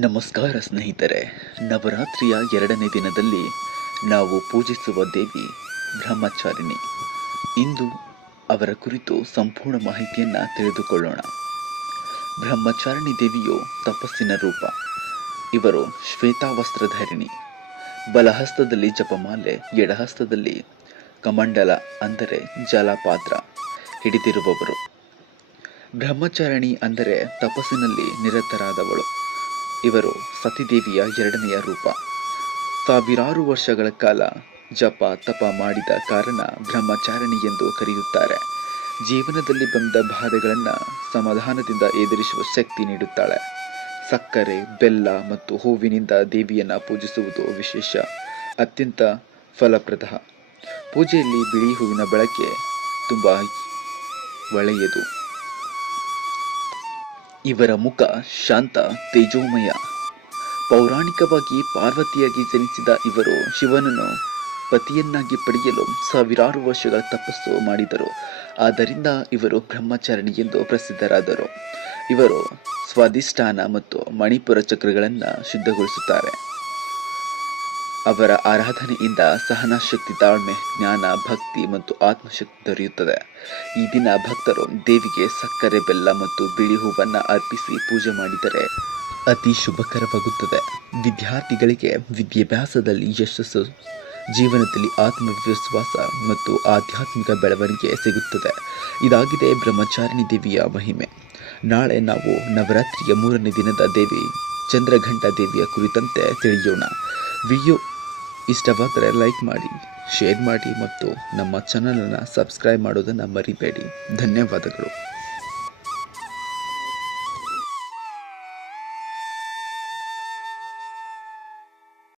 ನಮಸ್ಕಾರ ಸ್ನೇಹಿತರೆ. ನವರಾತ್ರಿಯ 2ನೇ ದಿನದಲ್ಲಿ ನಾವು ಪೂಜಿಸುವ ದೇವಿ ಬ್ರಹ್ಮಚಾರಿಣಿ. ಇಂದು ಅವರ ಕುರಿತು ಸಂಪೂರ್ಣ ಮಾಹಿತಿಯನ್ನು ತಿಳಿದುಕೊಳ್ಳೋಣ. ಬ್ರಹ್ಮಚಾರಿಣಿ ದೇವಿಯು ತಪಸ್ಸಿನ ರೂಪ. ಇವರು ಶ್ವೇತಾವಸ್ತ್ರಧಾರಿಣಿ. ಬಲಹಸ್ತದಲ್ಲಿ ಜಪಮಾಲೆ, ಎಡಹಸ್ತದಲ್ಲಿ ಕಮಂಡಲ ಅಂದರೆ ಜಲಪಾತ್ರ ಹಿಡಿದಿರುವವರು. ಬ್ರಹ್ಮಚಾರಿಣಿ ಅಂದರೆ ತಪಸ್ಸಿನಲ್ಲಿ ನಿರತರಾದವಳು. ಇವರು ಸತಿದೇವಿಯ 2ನೆಯ ರೂಪ. ಸಾವಿರಾರು ವರ್ಷಗಳ ಕಾಲ ಜಪ ತಪ ಮಾಡಿದ ಕಾರಣ ಬ್ರಹ್ಮಚಾರಿಣಿ ಎಂದು ಕರೆಯುತ್ತಾರೆ. ಜೀವನದಲ್ಲಿ ಬಂದ ಬಾಧೆಗಳನ್ನು ಸಮಾಧಾನದಿಂದ ಎದುರಿಸುವ ಶಕ್ತಿ ನೀಡುತ್ತಾಳೆ. ಸಕ್ಕರೆ, ಬೆಲ್ಲ ಮತ್ತು ಹೂವಿನಿಂದ ದೇವಿಯನ್ನು ಪೂಜಿಸುವುದು ವಿಶೇಷ, ಅತ್ಯಂತ ಫಲಪ್ರದ. ಪೂಜೆಯಲ್ಲಿ ಬಿಳಿ ಹೂವಿನ ಬಳಕೆ ತುಂಬ ಒಳ್ಳೆಯದು. ಇವರ ಮುಖ ಶಾಂತ, ತೇಜೋಮಯ. ಪೌರಾಣಿಕವಾಗಿ ಪಾರ್ವತಿಯಾಗಿ ಜನಿಸಿದ ಇವರು ಶಿವನನ್ನು ಪತಿಯನ್ನಾಗಿ ಪಡೆಯಲು ಸಾವಿರಾರು ವರ್ಷಗಳ ತಪಸ್ಸು ಮಾಡಿದರು. ಆದ್ದರಿಂದ ಇವರು ಬ್ರಹ್ಮಚಾರಿಣಿ ಎಂದು ಪ್ರಸಿದ್ಧರಾದರು. ಇವರು ಸ್ವಾಧಿಷ್ಠಾನ ಮತ್ತು ಮಣಿಪುರ ಚಕ್ರಗಳನ್ನು ಶುದ್ಧಗೊಳಿಸುತ್ತಾರೆ. ಅವರ ಆರಾಧನೆಯಿಂದ ಸಹನಶಕ್ತಿ, ತಾಳ್ಮೆ, ಜ್ಞಾನ, ಭಕ್ತಿ ಮತ್ತು ಆತ್ಮಶಕ್ತಿ ದೊರೆಯುತ್ತದೆ. ಈ ದಿನ ಭಕ್ತರು ದೇವಿಗೆ ಸಕ್ಕರೆ, ಬೆಲ್ಲ ಮತ್ತು ಬಿಳಿ ಹೂವನ್ನು ಅರ್ಪಿಸಿ ಪೂಜೆ ಮಾಡಿದರೆ ಅತಿ ಶುಭಕರವಾಗುತ್ತದೆ. ವಿದ್ಯಾರ್ಥಿಗಳಿಗೆ ವಿದ್ಯಾಭ್ಯಾಸದಲ್ಲಿ ಯಶಸ್ಸು, ಜೀವನದಲ್ಲಿ ಆತ್ಮವಿಶ್ವಾಸ ಮತ್ತು ಆಧ್ಯಾತ್ಮಿಕ ಬೆಳವಣಿಗೆ ಸಿಗುತ್ತದೆ. ಇದಾಗಿದೆ ಬ್ರಹ್ಮಚಾರಿಣಿ ದೇವಿಯ ಮಹಿಮೆ. ನಾಳೆ ನಾವು ನವರಾತ್ರಿಯ 3ನೇ ದಿನದ ದೇವಿ ಚಂದ್ರಘಂಟಾ ದೇವಿಯ ಕುರಿತಂತೆ ತಿಳಿಯೋಣ. ವಿಡಿಯೋ ಇಷ್ಟವಾದರೆ ಲೈಕ್ ಮಾಡಿ, ಶೇರ್ ಮಾಡಿ ಮತ್ತು ನಮ್ಮ ಚಾನಲನ್ನು ಸಬ್ಸ್ಕ್ರೈಬ್ ಮಾಡೋದನ್ನು ಮರಿಬೇಡಿ. ಧನ್ಯವಾದಗಳು.